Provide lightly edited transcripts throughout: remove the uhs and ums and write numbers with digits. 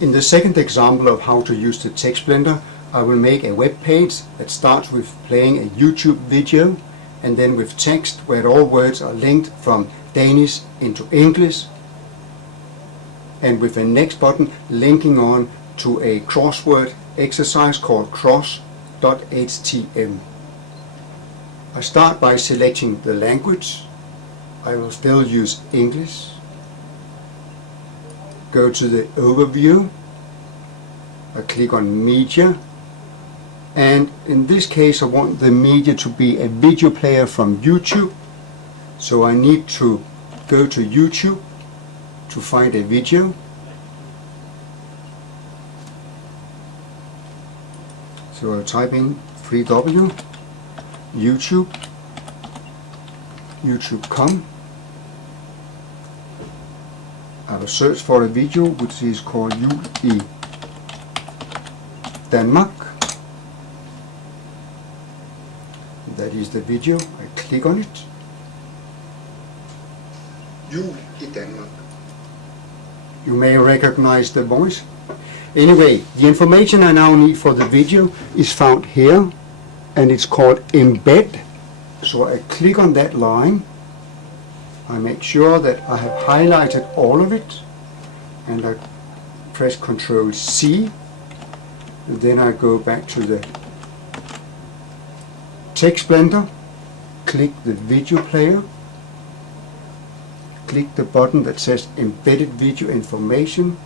In the second example of how to use the TextBlender, I will make a web page that starts with playing a YouTube video and then with text where all words are linked from Danish into English, and with a next button linking on to a crossword exercise called cross.htm. I start by selecting the language. I will still use English. Go to the overview. I click on media, and in this case I want the media to be a video player from YouTube, so I need to go to YouTube to find a video. So I'll type in 3W YouTube, YouTube.com. I will search for a video which is called Jul i Danmark. That is the video. I click on it. Jul i Danmark. You may recognize the voice. Anyway, the information I now need for the video is found here, and it's called embed. So I click on that line. I make sure that I have highlighted all of it, and I press Ctrl C, and then I go back to the TextBlender, click the video player, click the button that says embedded video information.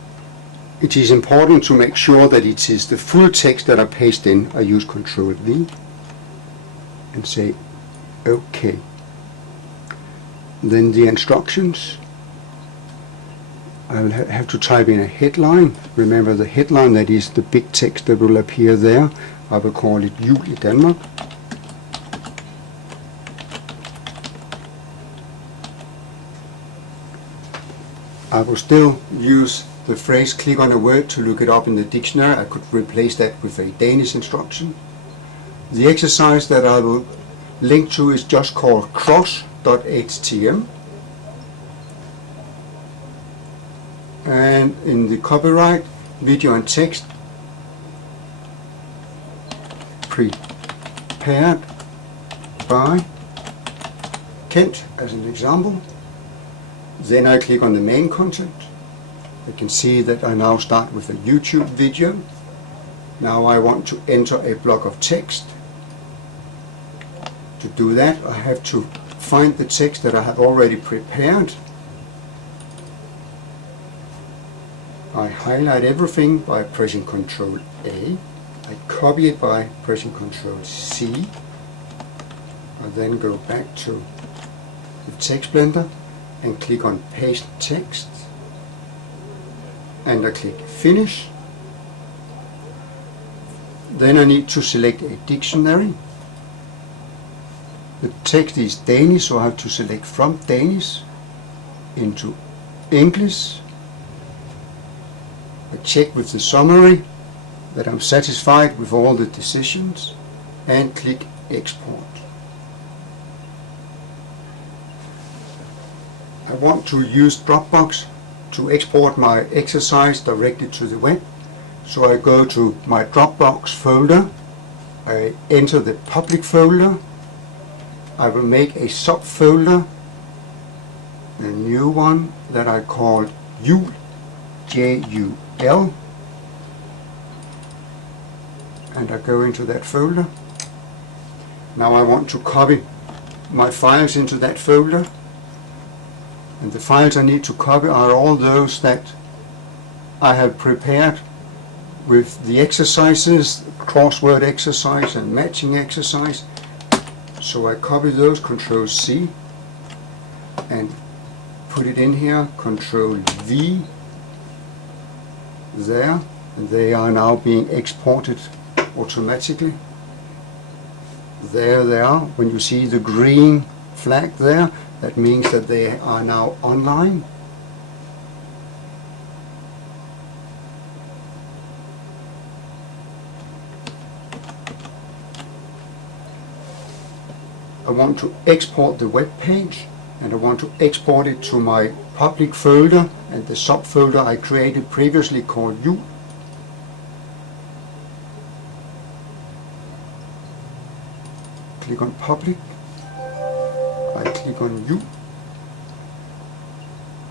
It is important to make sure that it is the full text that I paste in. I use Ctrl V and say OK. Then the instructions. I will have to type in a headline. Remember the headline, that is the big text that will appear there. I will call it Jul i Danmark. I will still use the phrase click on a word to look it up in the dictionary. I could replace that with a Danish instruction. The exercise that I will link to is just called cross.htm. And in the copyright, video and text, prepared by Kent as an example. Then I click on the main content. You can see that I now start with a YouTube video. Now I want to enter a block of text. To do that, I have to find the text that I have already prepared. I highlight everything by pressing Ctrl A. I copy it by pressing Ctrl C. I then go back to the TextBlender and click on Paste Text. And I click Finish. Then I need to select a dictionary. The text is Danish, so I have to select from Danish into English. I check with the summary that I'm satisfied with all the decisions and click Export. I want to use Dropbox to export my exercise directly to the web. So I go to my Dropbox folder, I enter the public folder, I will make a subfolder, a new one that I call Jul, J-U-L, and I go into that folder. Now I want to copy my files into that folder, and the files I need to copy are all those that I have prepared with the exercises, crossword exercise and matching exercise. So I copy those, Ctrl C, and put it in here, Ctrl V, there, and they are now being exported automatically. There they are. When you see the green flag there, that means that they are now online. I want to export the web page. and I want to export it to my public folder and the subfolder I created previously called Jul. Click on public, I click on Jul,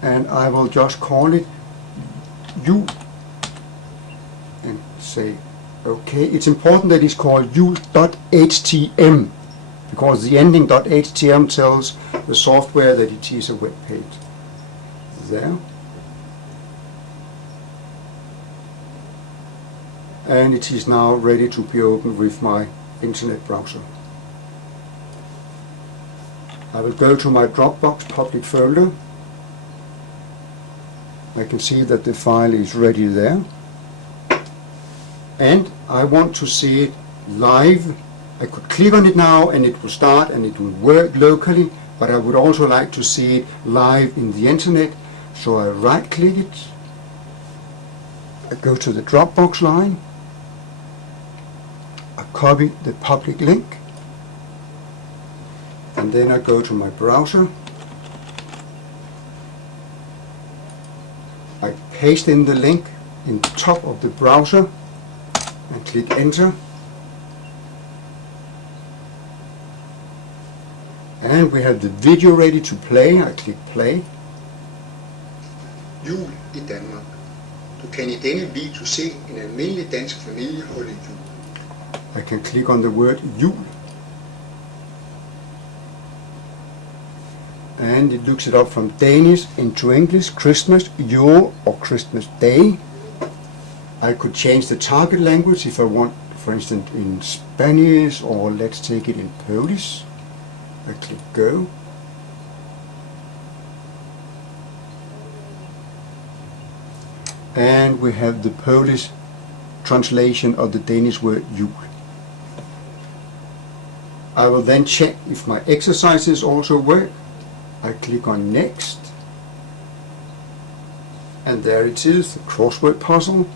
and I will just call it Jul and say OK. It's important that it's called jul.htm because the ending .htm tells the software that it is a web page. There. And it is now ready to be opened with my internet browser. I will go to my Dropbox public folder. I can see that the file is ready there. And I want to see it live. I could click on it now and it will start and it will work locally, but I would also like to see it live in the internet. So I right click it, I go to the Dropbox line, I copy the public link, and then I go to my browser, I paste in the link in the top of the browser and click enter. And we have the video ready to play. I click play. Jul i Danmark. Du kan i denne video se en almindelig dansk familie holde jul. I can click on the word jul. And it looks it up from Danish into English, Christmas, Jul or Christmas Day. I could change the target language if I want, for instance, in Spanish, or let's take it in Polish. I click go. And we have the Polish translation of the Danish word jul. I will then check if my exercises also work. I click on next. And there it is, the crossword puzzle.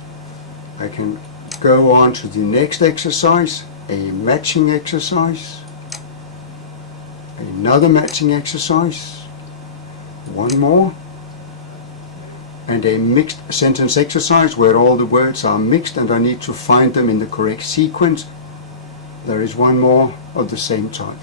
I can go on to the next exercise, a matching exercise, another matching exercise, one more, and a mixed sentence exercise where all the words are mixed and I need to find them in the correct sequence. There is one more of the same type.